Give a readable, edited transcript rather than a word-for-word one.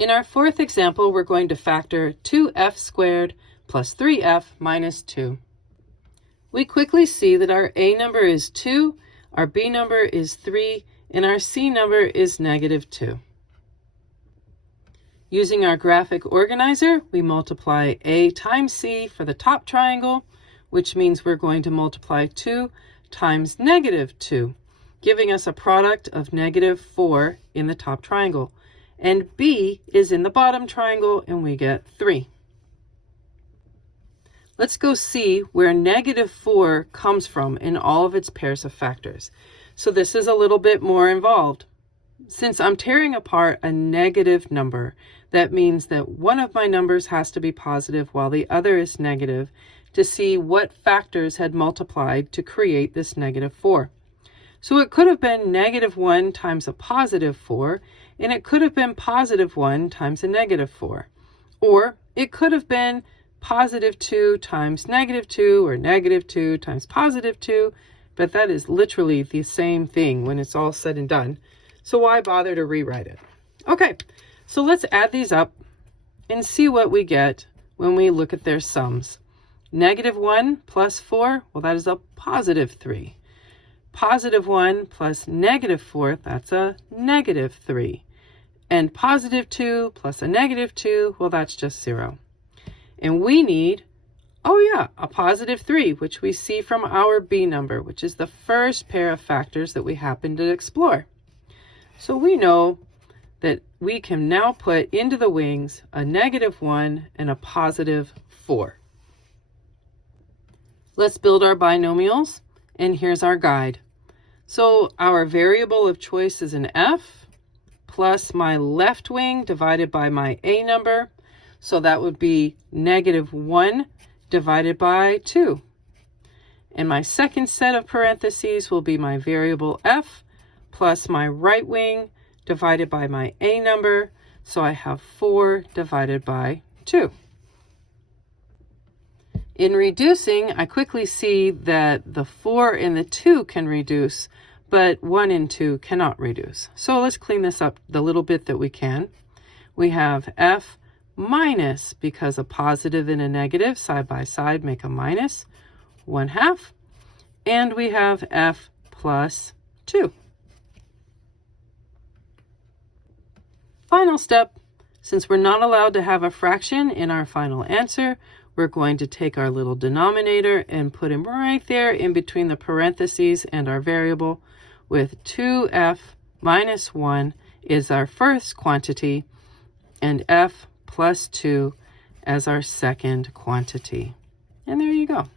In our fourth example, we're going to factor 2f squared plus 3f minus 2. We quickly see that our a number is 2, our b number is 3, and our c number is negative 2. Using our graphic organizer, we multiply a times c for the top triangle, which means we're going to multiply 2 times negative 2, giving us a product of negative 4 in the top triangle. And b is in the bottom triangle, and we get 3. Let's go see where negative 4 comes from in all of its pairs of factors. So this is a little bit more involved. Since I'm tearing apart a negative number, that means that one of my numbers has to be positive while the other is negative to see what factors had multiplied to create this negative 4. So it could have been negative 1 times a positive 4, and it could have been positive 1 times a negative 4. Or it could have been positive 2 times negative 2, or negative 2 times positive 2, but that is literally the same thing when it's all said and done. So why bother to rewrite it? Okay, so let's add these up and see what we get when we look at their sums. Negative 1 plus 4, well, that is a positive 3. Positive 1 plus negative 4, that's a negative 3. And positive 2 plus a negative 2, well, that's just 0. And we need, a positive 3, which we see from our b number, which is the first pair of factors that we happen to explore. So we know that we can now put into the wings a negative 1 and a positive 4. Let's build our binomials, and here's our guide. So our variable of choice is an f plus my left wing divided by my a number. So that would be negative 1 divided by 2. And my second set of parentheses will be my variable f plus my right wing divided by my a number. So I have 4 divided by 2. In reducing, I quickly see that the 4 and the 2 can reduce, but 1 and 2 cannot reduce. So let's clean this up the little bit that we can. We have f minus, because a positive and a negative side by side make a minus, 1/2. And we have f plus 2. Final step, since we're not allowed to have a fraction in our final answer, we're going to take our little denominator and put him right there in between the parentheses and our variable, with 2f minus 1 is our first quantity, and f plus 2 as our second quantity. And there you go.